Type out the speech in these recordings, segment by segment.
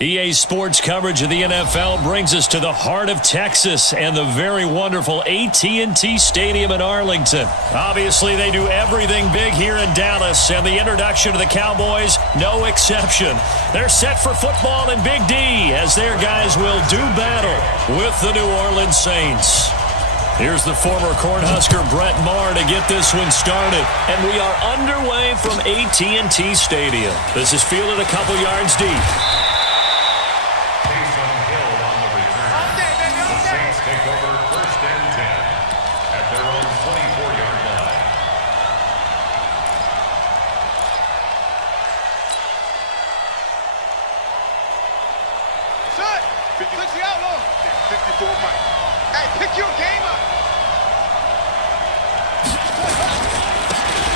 EA Sports coverage of the NFL brings us to the heart of Texas and the very wonderful AT&T Stadium in Arlington. Obviously, they do everything big here in Dallas, and the introduction to the Cowboys, no exception. They're set for football in Big D as their guys will do battle with the New Orleans Saints. Here's the former Cornhusker Brett Maher to get this one started. And we are underway from AT&T Stadium. This is fielded a couple yards deep.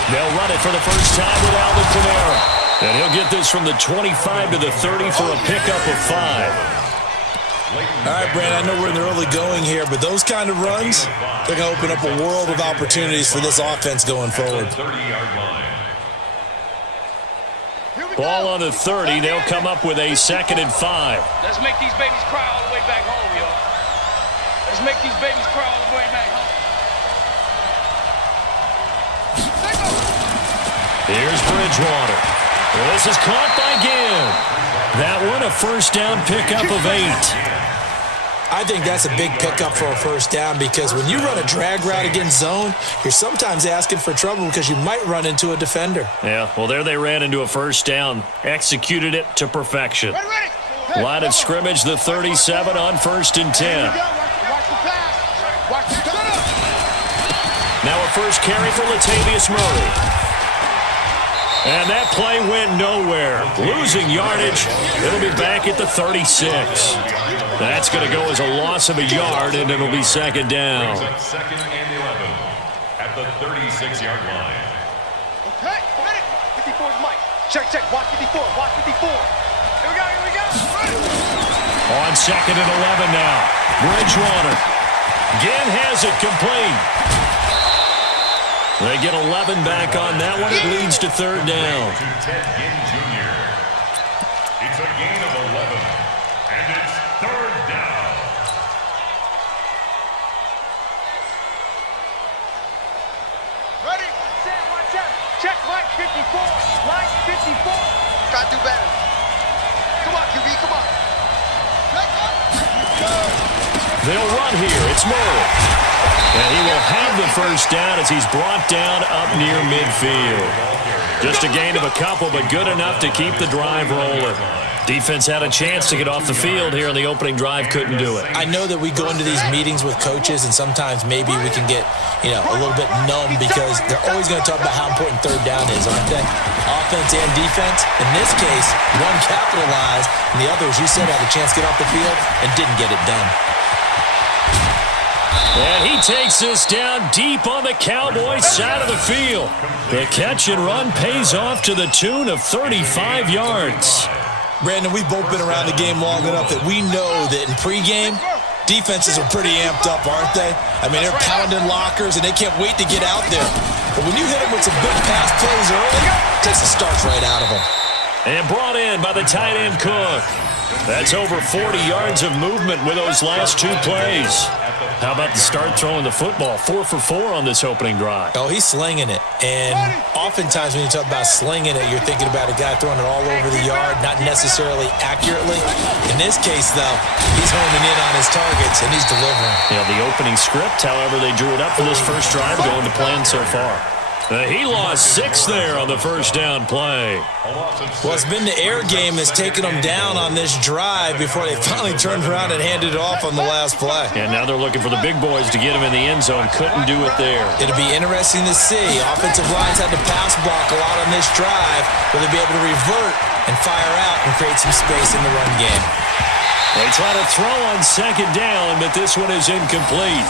They'll run it for the first time with Alvin Kamara. And he'll get this from the 25 to the 30 for a pickup of 5. All right, Brandon, I know we're in the early going here, but those kind of runs, they're going to open up a world of opportunities for this offense going forward. Ball on the 30. They'll come up with a 2nd and 5. Let's make these babies cry all the way back home, y'all. Let's make these babies cry all the way back home. Here's Bridgewater. This is caught by Gibb. That one a first down pickup of 8. I think that's a big pickup for a first down because when you run a drag route against zone, you're sometimes asking for trouble because you might run into a defender. Yeah, well, there they ran into a first down. Executed it to perfection. Line of scrimmage, the 37 on 1st and 10. Now a first carry for Latavius Murray. And that play went nowhere. Losing yardage. It'll be back at the 36. That's going to go as a loss of a yard, and it'll be 2nd down. 2nd and 11 at the 36-yard line. Okay, 54 is Mike. Check, watch 54, watch 54. Here we go. On 2nd and 11 now. Bridgewater. Ginn has it complete. They get 11 back on that one. It leads to 3rd down. To Ted Ginn Jr. It's a gain of 11, and it's 3rd down. Ready? Set, watch out. Check, line 54. Line 54. Gotta do better. Come on, QB, come on. They'll run here. It's Murray. And he will have the first down as he's brought down up near midfield. Just a gain of a couple, but good enough to keep the drive rolling. Defense had a chance to get off the field here on the opening drive, couldn't do it. I know that we go into these meetings with coaches, and sometimes maybe we can get, a little bit numb because they're always going to talk about how important 3rd down is, aren't they? Offense and defense. In this case, one capitalized, and the other, as you said, had a chance to get off the field and didn't get it done. And he takes this down deep on the Cowboys side of the field. The catch and run pays off to the tune of 35 yards. Brandon, we've both been around the game long enough that we know that in pregame, defenses are pretty amped up, aren't they? I mean, they're pounding lockers, and they can't wait to get out there. But when you hit them with some big pass plays early, it takes the starch right out of them. And brought in by the tight end Cook. That's over 40 yards of movement with those last 2 plays. How about the start throwing the football? 4 for 4 on this opening drive. Oh, he's slinging it. And oftentimes when you talk about slinging it, you're thinking about a guy throwing it all over the yard, not necessarily accurately. In this case, though, he's homing in on his targets, and he's delivering. Yeah, the opening script, however, they drew it up for this first drive, going to plan so far. He lost 6 there on the first down play. Well, it's been the air game that's taken them down on this drive before they finally turned around and handed it off on the last play. And now they're looking for the big boys to get him in the end zone. Couldn't do it there. It'll be interesting to see. Offensive lines had to pass block a lot on this drive. Will they be able to revert and fire out and create some space in the run game? They try to throw on 2nd down, but this one is incomplete.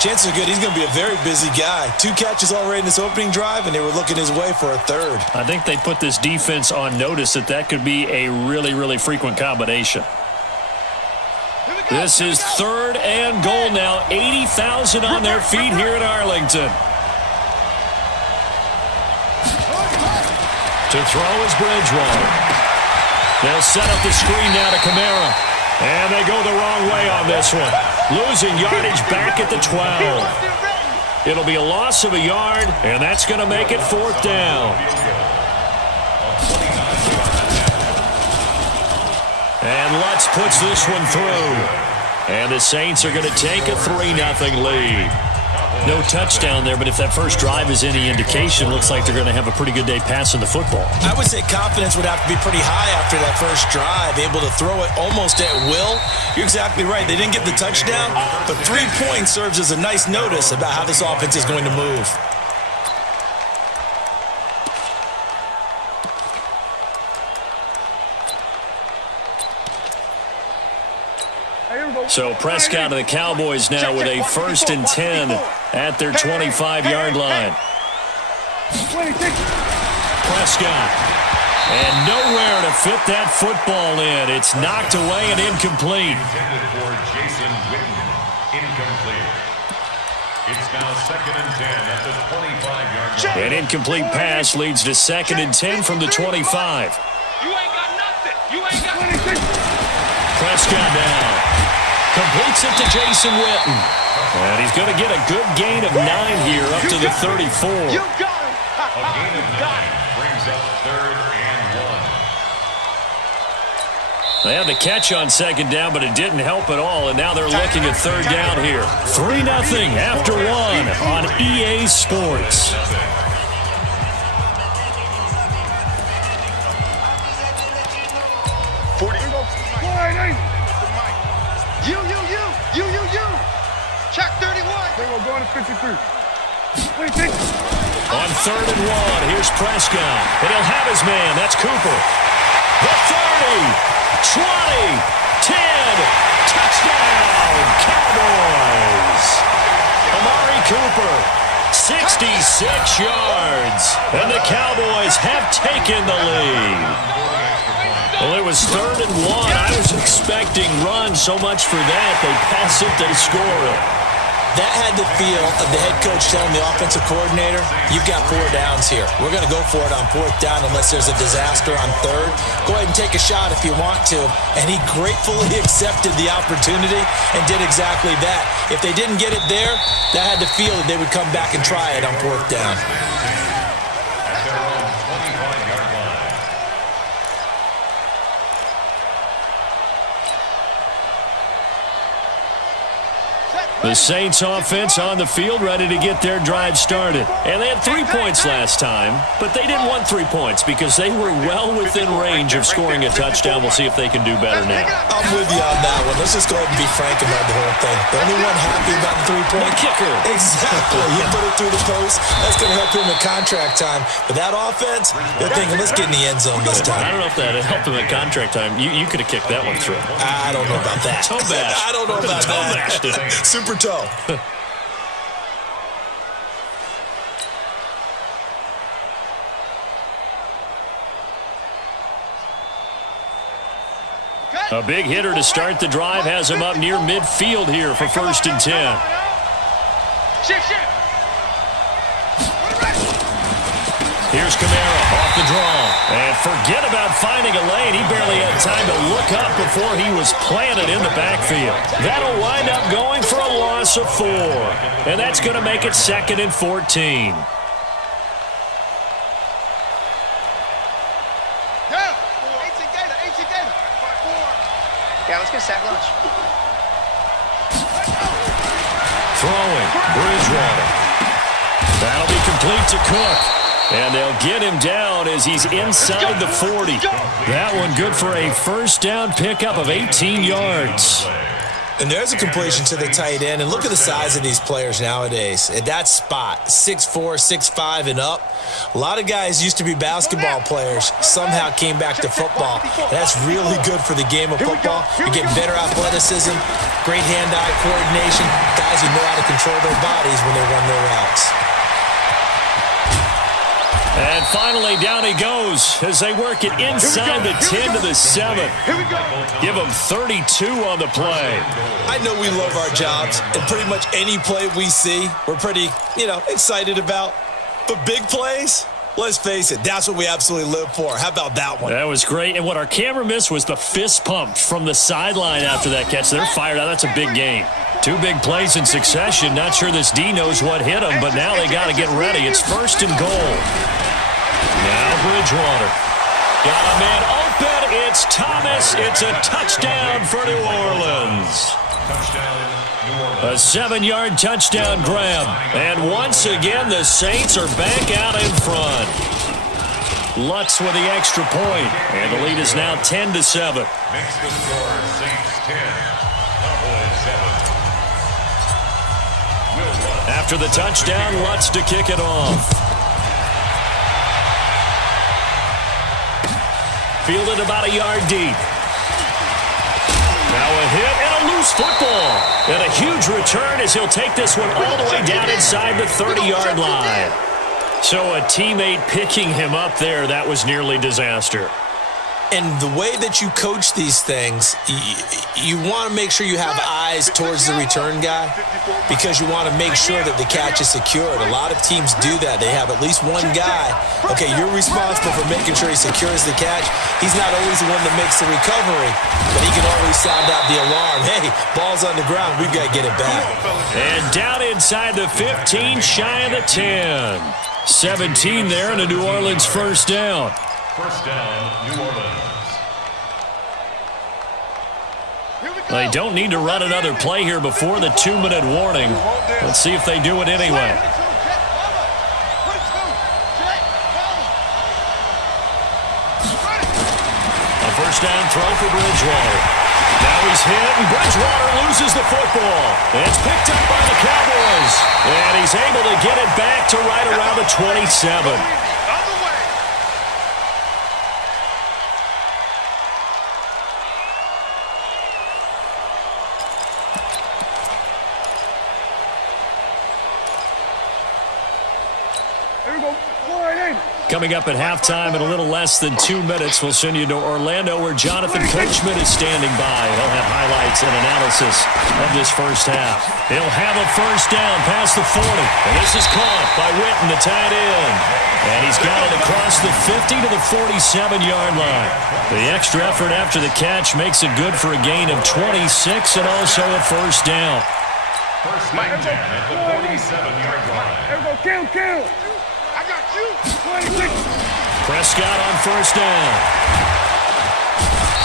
Chances are good he's going to be a very busy guy. 2 catches already in this opening drive, and they were looking his way for a 3rd. I think they put this defense on notice that could be a really, really frequent combination. This is 3rd and goal now. 80,000 on their feet here in Arlington. To throw is Bridgewater. They'll set up the screen now to Kamara. And they go the wrong way on this one. Losing yardage back at the 12. It'll be a loss of a yard, and that's going to make it 4th down. And Lutz puts this one through. And the Saints are going to take a 3-0 lead. No touchdown there, but if that first drive is any indication, looks like they're going to have a pretty good day passing the football. I would say confidence would have to be pretty high after that first drive, able to throw it almost at will. You're exactly right. They didn't get the touchdown, but 3 points serves as a nice notice about how this offense is going to move. So Prescott and the Cowboys now with a 1st and 10 at their 25-yard line. Prescott. And nowhere to fit that football in. It's knocked away and incomplete. Intended for Jason Witten. Incomplete. It's now 2nd and 10 at the 25-yard line. An incomplete pass leads to 2nd and 10 from the 25. You ain't got nothing. You ain't got nothing. Prescott down. Completes it to Jason Witten. And he's going to get a good gain of 9 here up to the 34. You got him. A gain of 9 brings up 3rd and 1. They had the catch on 2nd down, but it didn't help at all, and now they're looking at 3rd down here. 3-0 after 1 on EA Sports. Check 31. They will go into 53. On 3rd and 1, here's Prescott. And he'll have his man. That's Cooper. The 30, 20, 10. Touchdown, Cowboys. Amari Cooper, 66 yards. And the Cowboys have taken the lead. Well, it was 3rd and 1. I was expecting run so much for that. They pass it, they score it. That had the feel of the head coach telling the offensive coordinator, you've got 4 downs here. We're going to go for it on 4th down unless there's a disaster on 3rd. Go ahead and take a shot if you want to. And he gratefully accepted the opportunity and did exactly that. If they didn't get it there, that had the feel that they would come back and try it on 4th down. At their own 25-yard line. The Saints offense on the field ready to get their drive started. And they had 3 points last time, but they didn't want 3 points because they were well within range of scoring a touchdown. We'll see if they can do better now. I'm with you on that one. Let's just go ahead and be frank about the whole thing. The only one happy about the 3-point kicker. Exactly. He put it through the post. That's going to help him in contract time. But that offense, they're thinking, let's get in the end zone this time. I don't know if that helped him in contract time. You could have kicked that one through. I don't know about that. Toe bash. I don't know about Toe that. bashed. Super toe. A big hitter to start the drive has him up near midfield here for 1st and 10. Here's Kamara off the draw. And forget about finding a lane. He barely had time to look up before he was planted in the backfield. That'll wind up going for a loss of 4. And that's going to make it 2nd and 14. Yeah, let's get sack lunch. Throwing, Bridgewater. That'll be complete to Cook. And they'll get him down as he's inside the 40. That one good for a 1st down pickup of 18 yards. And there's a completion to the tight end. And look at the size of these players nowadays. At that spot, 6'4", 6'5", and up. A lot of guys used to be basketball players, somehow came back to football. And that's really good for the game of football. You get better athleticism, great hand-eye coordination, guys who know how to control their bodies when they run their routes. And finally, down he goes as they work it inside the 10 to the 7. Give him 32 on the play. I know we love our jobs, and pretty much any play we see, we're pretty, excited about. But big plays, Let's face it, that's what we absolutely live for. How about that one? That was great. And what our camera missed was the fist pump from the sideline after that catch. They're fired out. That's a big game. 2 big plays in succession. Not sure this D knows what hit him, but now they got to get ready. It's 1st and goal. Now Bridgewater. Got a man open. It's Thomas. It's a touchdown for New Orleans. A 7-yard touchdown grab. And once again, the Saints are back out in front. Lutz with the extra point. And the lead is now 10-7. Makes the score Saints 10, Cowboys 7. After the touchdown, Lutz to kick it off. Fielded about a yard deep. Now a hit and a loose football. And a huge return as he'll take this one all the way down inside the 30-yard line. So a teammate picking him up there, that was nearly disaster. And the way that you coach these things, you want to make sure you have eyes towards the return guy because you want to make sure that the catch is secured. A lot of teams do that. They have at least one guy. Okay, you're responsible for making sure he secures the catch. He's not always the one that makes the recovery, but he can always sound out the alarm. Hey, ball's on the ground. We've got to get it back. And down inside the 15, shy of the 10. 17 there and a New Orleans first down. First down, New Orleans. They don't need to run another play here before the 2-minute warning. Let's see if they do it anyway. A first down throw for Bridgewater. Now he's hit, and Bridgewater loses the football. It's picked up by the Cowboys. And he's able to get it back to right around the 27. Coming up at halftime in a little less than 2 minutes, we'll send you to Orlando where Jonathan Coachman is standing by. He'll have highlights and analysis of this first half. He'll have a first down past the 40. And this is caught by Witten, the tight end. And he's got it across the 50 to the 47-yard line. The extra effort after the catch makes it good for a gain of 26 and also a first down. First and 10 at the 47-yard line. Kill. I got you. Prescott on first down.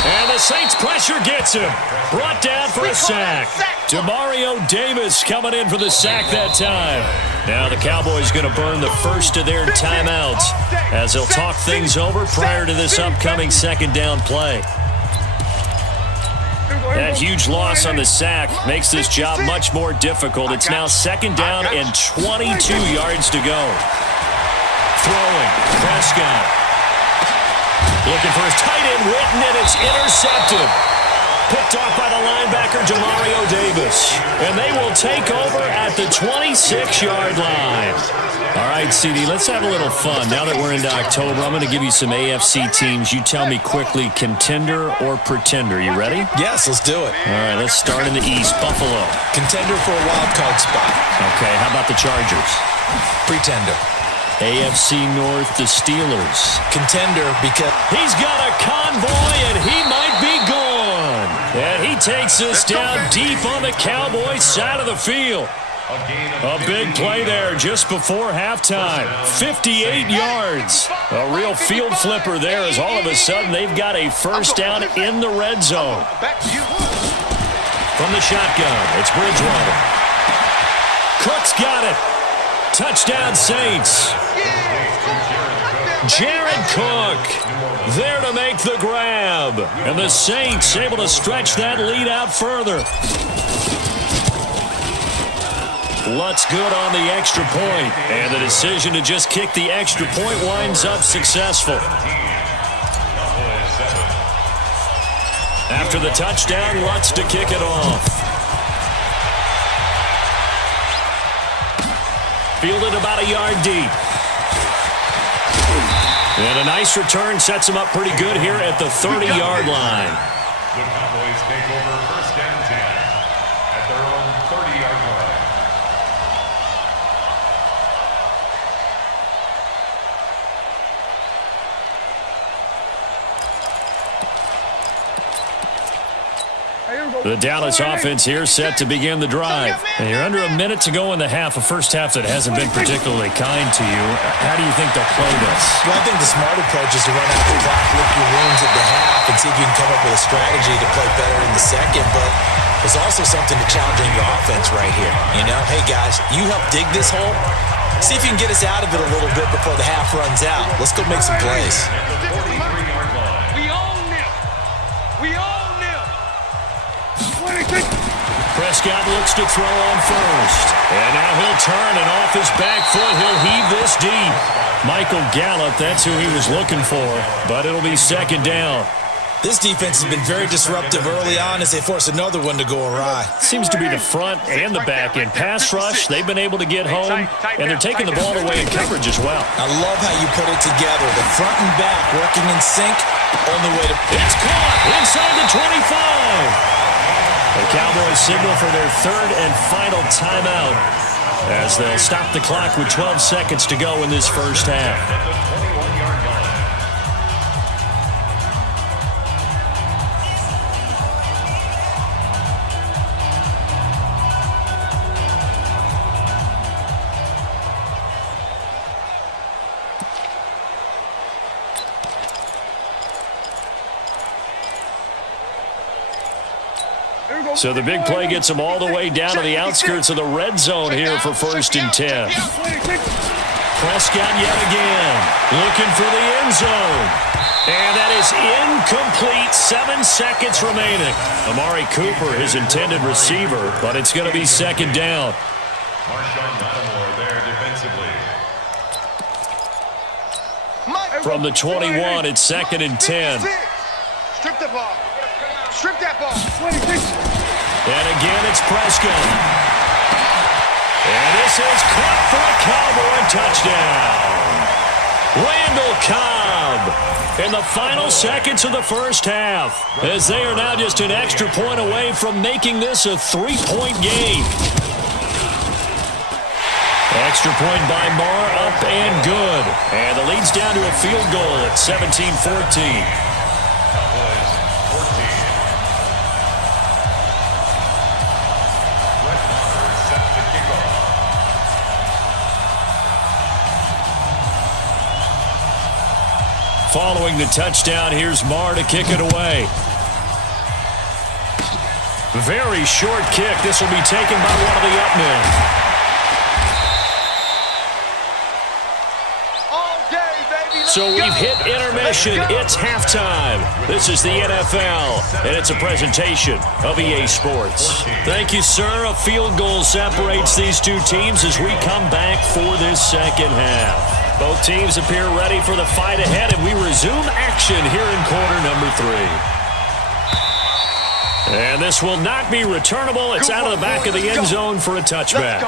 And the Saints pressure gets him. Brought down for a sack. Demario Davis coming in for the sack that time. Now the Cowboys going to burn the first of their timeouts as they'll talk things over prior to this upcoming second down play. That huge loss on the sack makes this job much more difficult. It's now second down and 22 yards to go. Throwing, Prescott. Looking for his tight end, Witten, and it's intercepted. Picked off by the linebacker, Demario Davis. And they will take over at the 26-yard line. All right, CD, let's have a little fun. Now that we're into October, I'm going to give you some AFC teams. You tell me quickly, contender or pretender. You ready? Yes, let's do it. All right, let's start in the East. Buffalo. Contender for a wild card spot. Okay, how about the Chargers? Pretender. AFC North, the Steelers. Contender because he's got a convoy and he might be gone. And he takes this down deep on the Cowboys side of the field. A big play there just before halftime. 58 yards. A real field flipper there as all of a sudden they've got a first down in the red zone. From the shotgun, it's Bridgewater. Cook's got it. Touchdown Saints. Jared Cook there to make the grab. And the Saints able to stretch that lead out further. Lutz good on the extra point. And the decision to just kick the extra point winds up successful. After the touchdown, Lutz to kick it off. Fielded about a yard deep. And a nice return sets him up pretty good here at the 30-yard line. The Cowboys take over first and 10 at their own 30-yard line. The Dallas offense here set to begin the drive. And you're under a minute to go in the half, a first half that hasn't been particularly kind to you. How do you think they'll play this? Well, I think the smart approach is to run out the clock, lick your wounds at the half, and see if you can come up with a strategy to play better in the second. But there's also something to challenging your offense right here. You know, hey, guys, you help dig this hole. See if you can get us out of it a little bit before the half runs out. Let's go make some plays. We own them. We own them. Prescott looks to throw on first. And now he'll turn, and off his back foot, he'll heave this deep. Michael Gallup, that's who he was looking for, but it'll be second down. This defense has been very disruptive early on as they force another one to go awry. Seems to be the front and the back in pass rush. They've been able to get home, and they're taking the ball away in coverage as well. I love how you put it together. The front and back working in sync. Only way to... It's caught inside the 25. The Cowboys signal for their third and final timeout as they'll stop the clock with 12 seconds to go in this first half. So the big play gets them all the way down to the outskirts of the red zone here for 1st and 10. Prescott yet again, looking for the end zone. And that is incomplete, 7 seconds remaining. Amari Cooper, his intended receiver, but it's going to be second down. From the 21, it's 2nd and 10. Strip the ball. Strip that ball. And again, it's Prescott. And this is caught for a Cowboy touchdown. Randall Cobb in the final seconds of the first half, as they are now just an extra point away from making this a 3-point game. Extra point by Marr, up and good. And the lead's down to a field goal at 17-14. Following the touchdown, here's Marr to kick it away. Very short kick. This will be taken by one of the up men. So we've hit intermission. It's halftime. This is the NFL, and it's a presentation of EA Sports. Thank you, sir. A field goal separates these two teams as we come back for this second half. Both teams appear ready for the fight ahead, and we resume action here in quarter number 3. And this will not be returnable. It's out of the back of the end zone for a touchback.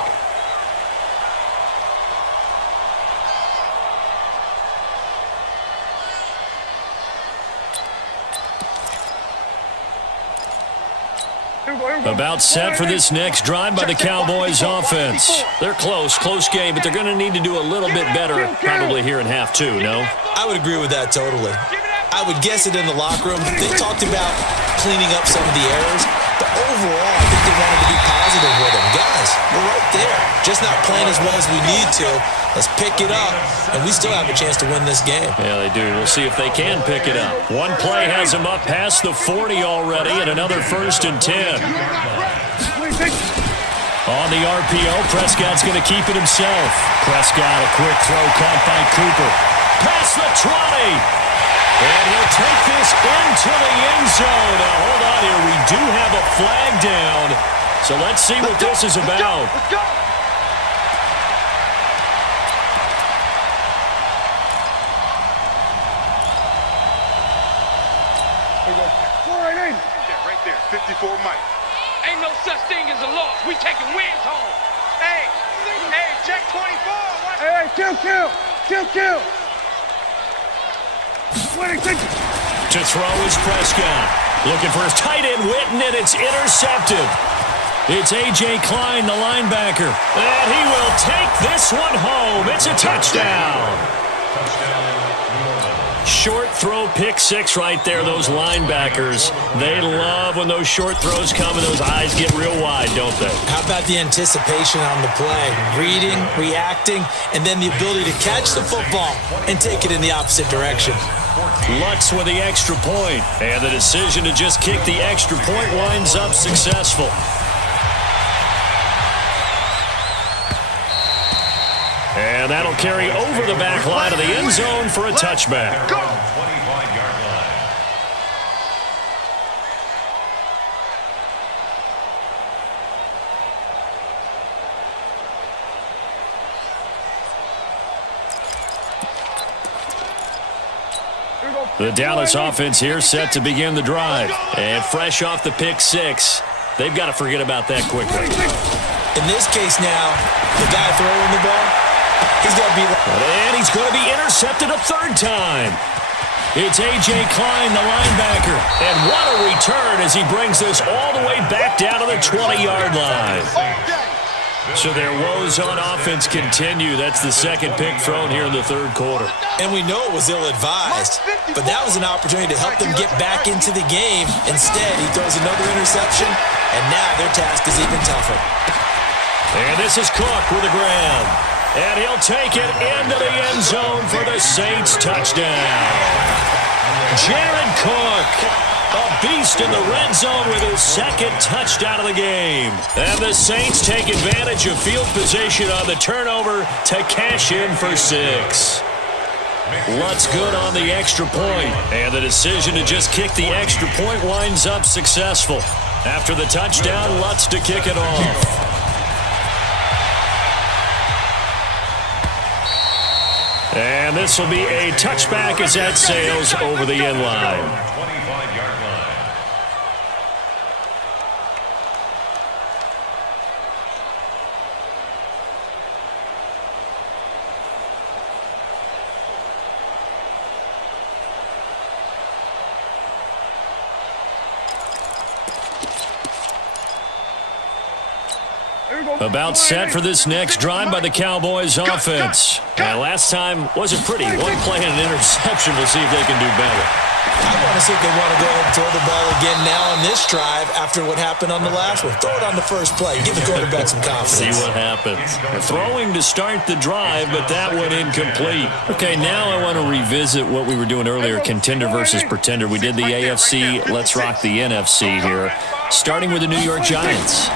About set for this next drive by the Cowboys offense. They're close game, but they're going to need to do a little bit better probably here in half 2, no? I would agree with that totally. I would guess it in the locker room. They talked about cleaning up some of the errors, but overall, I think they wanted to be positive with them. Guys, we're right there. Just not playing as well as we need to. Let's pick it up, and we still have a chance to win this game. Yeah, they do. We'll see if they can pick it up. One play has them up past the 40 already, and another 1st and 10. On the RPO, Prescott's going to keep it himself. Prescott, a quick throw caught by Cooper. Past the 20. And he'll take this into the end zone. Now, hold on here. We do have a flag down. So let's see what this is about. Let's go. Right there, 54 Mike. Ain't no such thing as a loss. We taking wins home. Hey, check 24. Watch. Hey, kill. To throw is Prescott. Looking for his tight end, Witten, and it's intercepted. It's A.J. Klein, the linebacker. And he will take this one home. It's a touchdown. Short throw pick six right there. Those linebackers, they love when those short throws come and those eyes get real wide, don't they? How about the anticipation on the play? Reading, reacting, and then the ability to catch the football and take it in the opposite direction. Lutz with the extra point, and the decision to just kick the extra point winds up successful. And that'll carry over the back line of the end zone for a touchback. Go! 25-yard line. The Dallas offense here set to begin the drive. And fresh off the pick six, they've got to forget about that quickly. In this case now, the guy throwing the ball, he's going to be... And he's going to be intercepted a third time. It's A.J. Klein, the linebacker. And what a return as he brings this all the way back down to the 20-yard line. So their woes on offense continue. That's the second pick thrown here in the third quarter. And we know it was ill-advised, but that was an opportunity to help them get back into the game. Instead, he throws another interception, and now their task is even tougher. And this is Cook with a grab. And he'll take it into the end zone for the Saints touchdown. Jared Cook, a beast in the red zone with his second touchdown of the game. And the Saints take advantage of field position on the turnover to cash in for 6. Lutz good on the extra point. And the decision to just kick the extra point winds up successful. After the touchdown, Lutz to kick it off. And this will be a touchback as that sails over the end line. 25-yard line. About set for this next drive by the Cowboys offense. Last time wasn't pretty. One play and an interception. We'll see if they can do better. I want to see if they want to go ahead and throw the ball again now on this drive after what happened on the last one. Throw it on the first play. Give the quarterback some confidence. See what happens. Throwing to start the drive, but that one incomplete. Okay, now I want to revisit what we were doing earlier, contender versus pretender. We did the AFC. Let's rock the NFC here, starting with the New York Giants.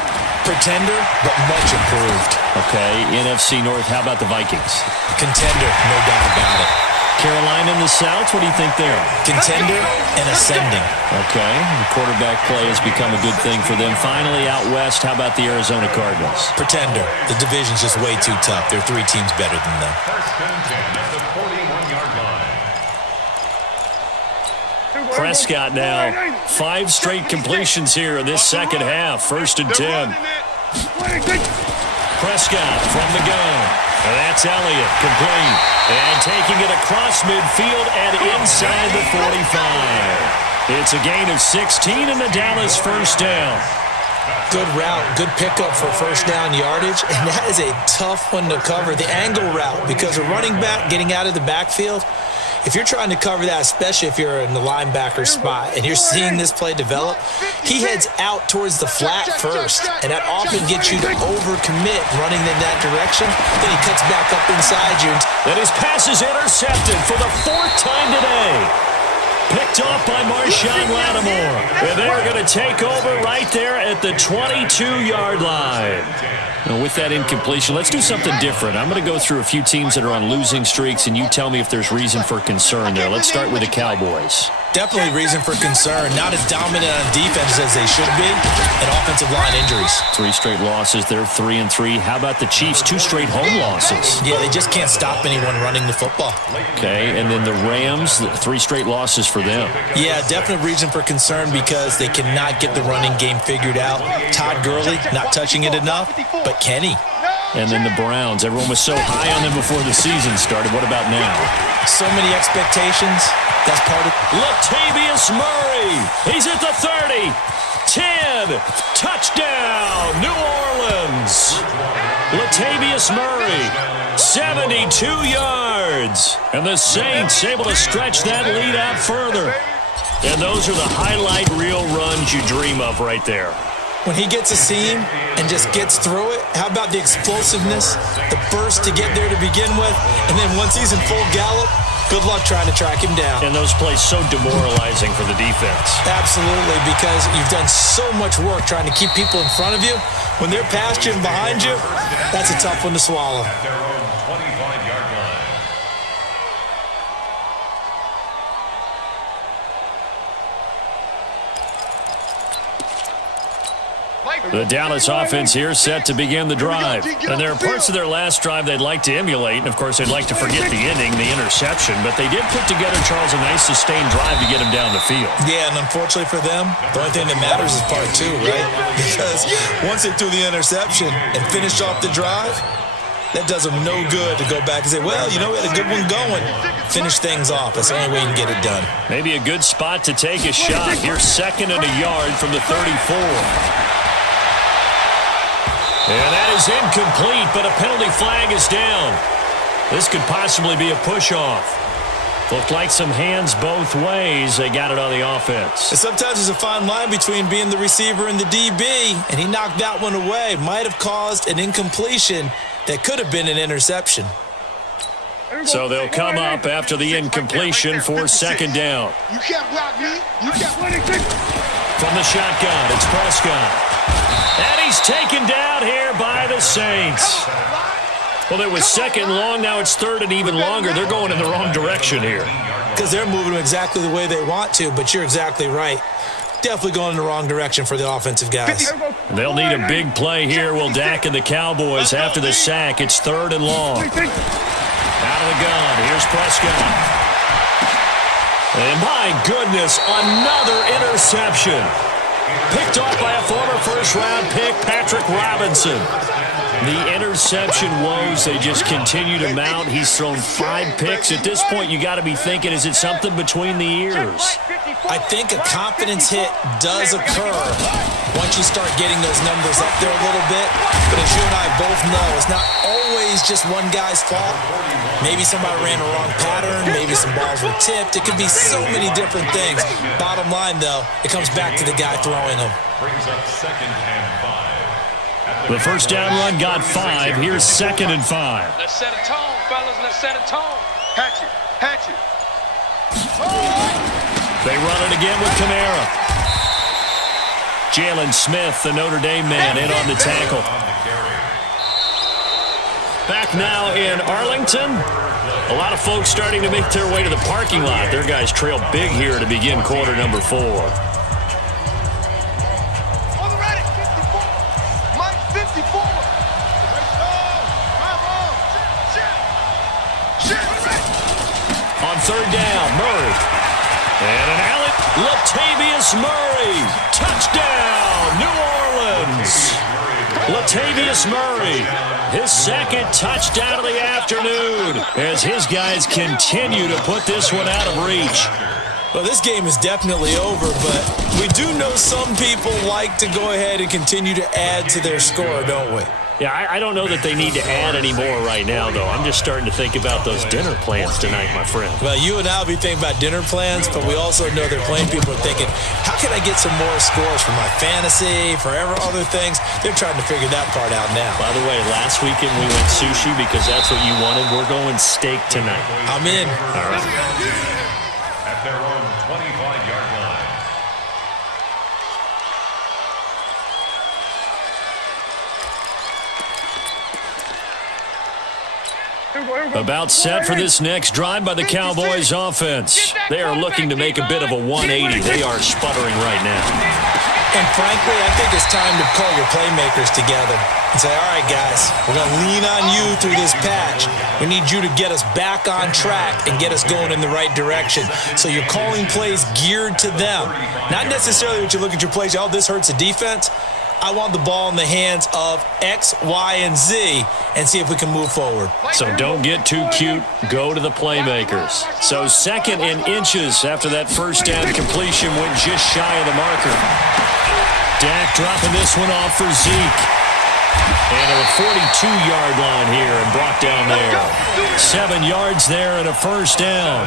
Pretender, but much improved. Okay, NFC North, how about the Vikings? Contender, no doubt about it. Carolina in the South, what do you think there? Contender and ascending. Okay, the quarterback play has become a good thing for them. Finally, out west, how about the Arizona Cardinals? Pretender. The division's just way too tough. There are 3 teams better than them. First and 10 at the 41-yard line. Prescott now, 5 straight completions here in this second half. First and 10. Prescott from the gun. And that's Elliott, complete. And taking it across midfield and inside the 45. It's a gain of 16 in the Dallas first down. Good route, good pickup for first down yardage, and that is a tough one to cover. The angle route, because a running back getting out of the backfield, if you're trying to cover that, especially if you're in the linebacker spot and you're seeing this play develop, he heads out towards the flat first, and that often gets you to overcommit running in that direction. Then he cuts back up inside you. And his pass is intercepted for the 4th time today. Picked off by Marshawn Lattimore. And they're going to take over right there at the 22-yard line. Now, with that incompletion, let's do something different. I'm going to go through a few teams that are on losing streaks, and you tell me if there's reason for concern there. Let's start with the Cowboys. Definitely reason for concern. Not as dominant on defense as they should be, and offensive line injuries. 3 straight losses. They're 3-3. How about the Chiefs? 2 straight home losses. Yeah, they just can't stop anyone running the football. Okay, and then the Rams, 3 straight losses for them. Yeah, definite reason for concern because they cannot get the running game figured out. Todd Gurley not touching it enough, but Kenny. And then the Browns. Everyone was so high on them before the season started. What about now? So many expectations. That's part of... Latavius Murray. He's at the 30. 10. Touchdown, New Orleans. Latavius Murray, 72 yards. And the Saints able to stretch that lead out further. And those are the highlight reel runs you dream of right there. When he gets a seam and just gets through it, how about the explosiveness, the burst to get there to begin with, and then once he's in full gallop, good luck trying to track him down. And those plays so demoralizing for the defense. Absolutely, because you've done so much work trying to keep people in front of you. When they're past you and behind you, that's a tough one to swallow. At their own 25-yard line. The Dallas offense here set to begin the drive. And there are parts of their last drive they'd like to emulate. And, of course, they'd like to forget the inning, the interception. But they did put together, Charles, a nice sustained drive to get him down the field. Yeah, and unfortunately for them, the only thing that matters is part two, right? Because once they threw the interception and finished off the drive, that does them no good to go back and say, well, you know, we had a good one going. Finish things off. That's the only way you can get it done. Maybe a good spot to take a shot. Here's 2nd and a yard from the 34. And that is incomplete, but a penalty flag is down. This could possibly be a push-off. Looked like some hands both ways. They got it on the offense. And sometimes there's a fine line between being the receiver and the DB, and he knocked that one away. Might have caused an incompletion that could have been an interception. So they'll come up after the incompletion for 2nd down. You can't block me. You can't. From the shotgun, it's Prescott. And he's taken down here by the Saints. Well, it was 2nd long. Now it's 3rd and even longer. They're going in the wrong direction here. Because they're moving exactly the way they want to, but you're exactly right. Definitely going in the wrong direction for the offensive guys. They'll need a big play here, will Dak and the Cowboys after the sack. It's 3rd and long. Out of the gun, here's Prescott. And my goodness, another interception. Picked off by a former first-round pick, Patrick Robinson. The interception woes, they just continue to mount. He's thrown 5 picks. At this point, you got to be thinking, is it something between the ears? I think a confidence hit does occur once you start getting those numbers up there a little bit. But as you and I both know, it's not always just one guy's fault. Maybe somebody ran a wrong pattern. Maybe some balls were tipped. It could be so many different things. Bottom line, though, it comes back to the guy throwing them. Brings up 2nd and 5. The first down run got 5. Here's 2nd and 5. Let's set a tone, fellas. Let's set a tone. Hatchet. Hatchet. They run it again with Kamara. Jalen Smith, the Notre Dame man, in on the tackle. Back now in Arlington. A lot of folks starting to make their way to the parking lot. Their guys trail big here to begin quarter number 4. On the ready. 54. Mike 54. On 3rd down, Murray. And an alley. Latavius Murray. Touchdown, New Orleans. Latavius Murray, his 2nd touchdown of the afternoon as his guys continue to put this one out of reach. Well, this game is definitely over, but we do know some people like to go ahead and continue to add to their score, don't we? Yeah, I don't know that they need to add any more right now, though. I'm just starting to think about those dinner plans tonight, my friend. Well, you and I will be thinking about dinner plans, but we also know they're playing people are thinking, how can I get some more scores for my fantasy, for other things? They're trying to figure that part out now. By the way, last weekend we went sushi because that's what you wanted. We're going steak tonight. I'm in. All right. At their own 25-yard line. About set for this next drive by the Cowboys offense. They are looking to make a bit of a 180. They are sputtering right now. And frankly, I think it's time to call your playmakers together and say, all right, guys, we're going to lean on you through this patch. We need you to get us back on track and get us going in the right direction. So you're calling plays geared to them. Not necessarily what you look at your plays, oh, this hurts the defense. I want the ball in the hands of X, Y, and Z and see if we can move forward. So don't get too cute. Go to the playmakers. So 2nd and inches after that first down completion went just shy of the marker. Dak dropping this one off for Zeke. And to the 42-yard line here and brought down there. 7 yards there and a first down.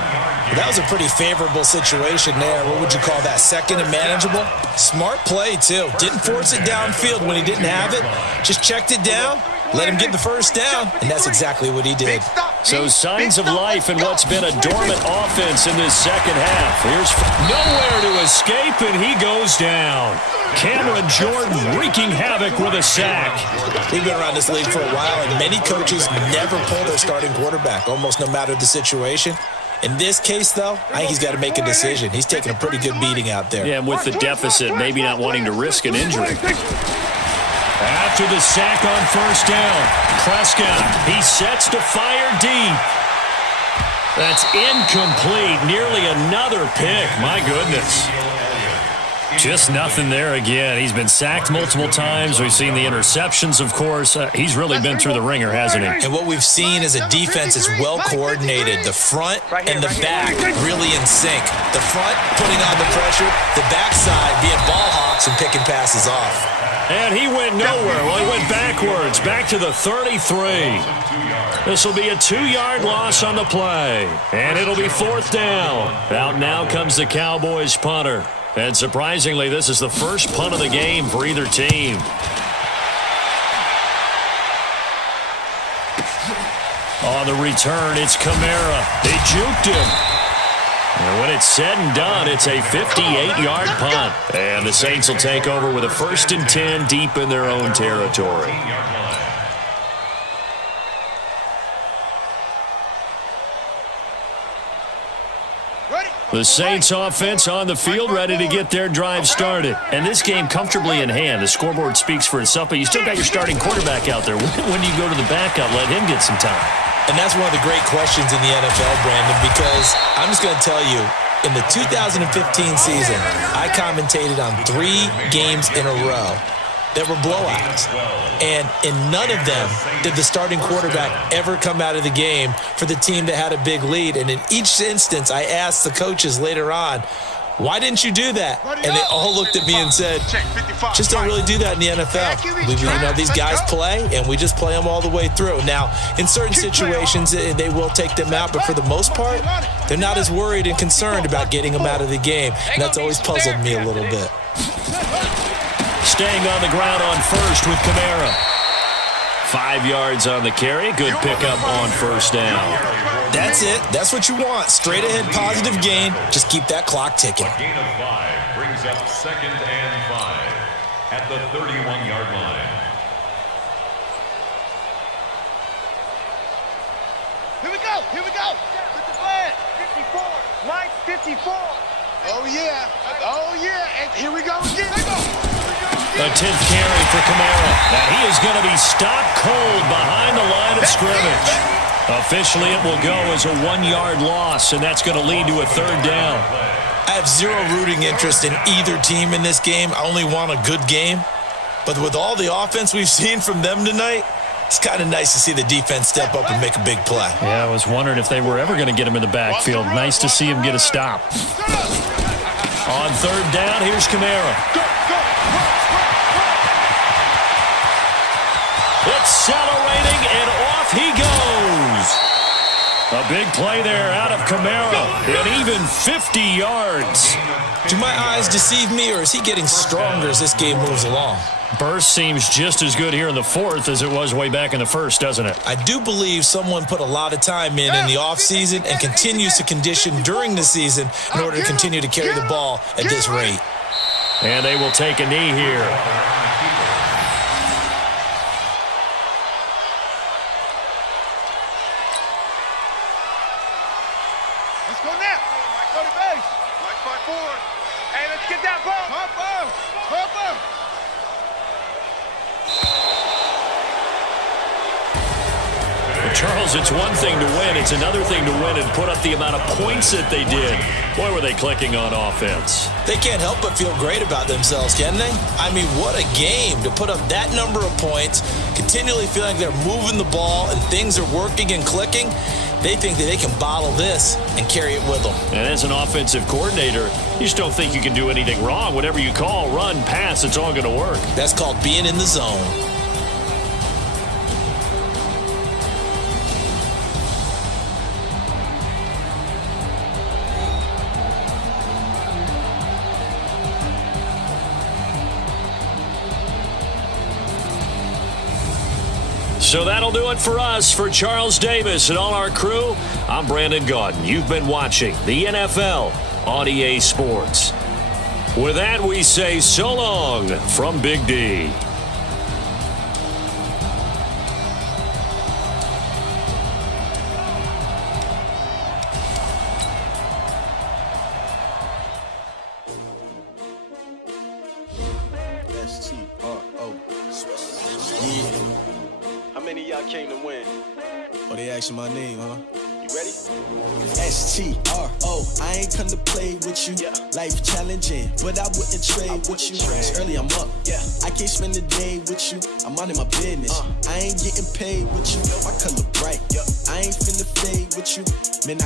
That was a pretty favorable situation there. What would you call that? Second and manageable? Smart play, too. Didn't force it downfield when he didn't have it. Just checked it down, let him get the first down, and that's exactly what he did. So signs of life in what's been a dormant offense in this second half. Here's nowhere to escape, and he goes down. Cameron Jordan wreaking havoc with a sack. We've been around this league for a while, and many coaches never pull their starting quarterback, almost no matter the situation. In this case, though, I think he's got to make a decision. He's taking a pretty good beating out there. Yeah, and with the deficit, maybe not wanting to risk an injury. After the sack on first down, Prescott, he sets to fire deep. That's incomplete. Nearly another pick. My goodness. Just nothing there again. He's been sacked multiple times. We've seen the interceptions, of course. He's really been through the ringer, hasn't he? And what we've seen is a defense that's well coordinated. The front and the back really in sync. The front putting on the pressure. The backside being ball hawks and picking passes off. And he went nowhere. Well, he went backwards, back to the 33. This will be a 2-yard loss on the play. And it'll be fourth down. Out now comes the Cowboys punter. And surprisingly, this is the first punt of the game for either team. On the return, it's Kamara. They juked him. And when it's said and done, it's a 58-yard punt. And the Saints will take over with a 1st and 10 deep in their own territory. The Saints offense on the field, ready to get their drive started. And this game comfortably in hand. The scoreboard speaks for itself, but you still got your starting quarterback out there. When do you go to the backup? Let him get some time. And that's one of the great questions in the NFL, Brandon, because I'm just going to tell you, in the 2015 season, I commentated on 3 games in a row that were blowouts. And in none of them did the starting quarterback ever come out of the game for the team that had a big lead. And in each instance, I asked the coaches later on, why didn't you do that? And they all looked at me and said, just don't really do that in the NFL. These guys play, and we just play them all the way through. Now, in certain situations, they will take them out, but for the most part, they're not as worried and concerned about getting them out of the game. And that's always puzzled me a little bit. Staying on the ground on first with Kamara. 5 yards on the carry. Good pickup on first down. That's it. That's what you want. Straight ahead, positive gain. Just keep that clock ticking. A gain of 5 brings up 2nd and 5 at the 31-yard line. Here we go. Here we go. Put the flag. 54. Line 54. Oh, yeah. Oh, yeah. And here we go again. A 10th carry for Kamara. Now he is going to be stopped cold behind the line of scrimmage. Officially, it will go as a 1-yard loss, and that's going to lead to a 3rd down. I have zero rooting interest in either team in this game. I only want a good game. But with all the offense we've seen from them tonight, it's kind of nice to see the defense step up and make a big play. Yeah, I was wondering if they were ever going to get him in the backfield. Nice to see him get a stop. On 3rd down, here's Kamara. Accelerating, and off he goes. A big play there out of Kamara, and even 50 yards. Do my eyes deceive me, or is he getting stronger as this game moves along? Burst seems just as good here in the 4th as it was way back in the 1st, doesn't it? I do believe someone put a lot of time in the offseason and continues to condition during the season in order to continue to carry the ball at this rate. And they will take a knee here. Charles, it's one thing to win. It's another thing to win and put up the amount of points that they did. Boy, were they clicking on offense. They can't help but feel great about themselves, can they? I mean, what a game to put up that number of points, continually feeling like they're moving the ball and things are working and clicking. They think that they can bottle this and carry it with them. And as an offensive coordinator, you just don't think you can do anything wrong. Whatever you call, run, pass, it's all going to work. That's called being in the zone. So that'll do it for us. For Charles Davis and all our crew, I'm Brandon Gaudin. You've been watching the NFL on EA Sports. With that, we say so long from Big D. How many of y'all came to win? Oh, they asking my name, huh? You ready? S-T-R-O, I ain't come to play with you. Yeah. Life challenging, but I wouldn't trade with you. It's early, I'm up. Yeah. I can't spend the day with you. I'm out in my business. I ain't getting paid with you. My color bright. Yeah. I ain't finna fade with you. Man, I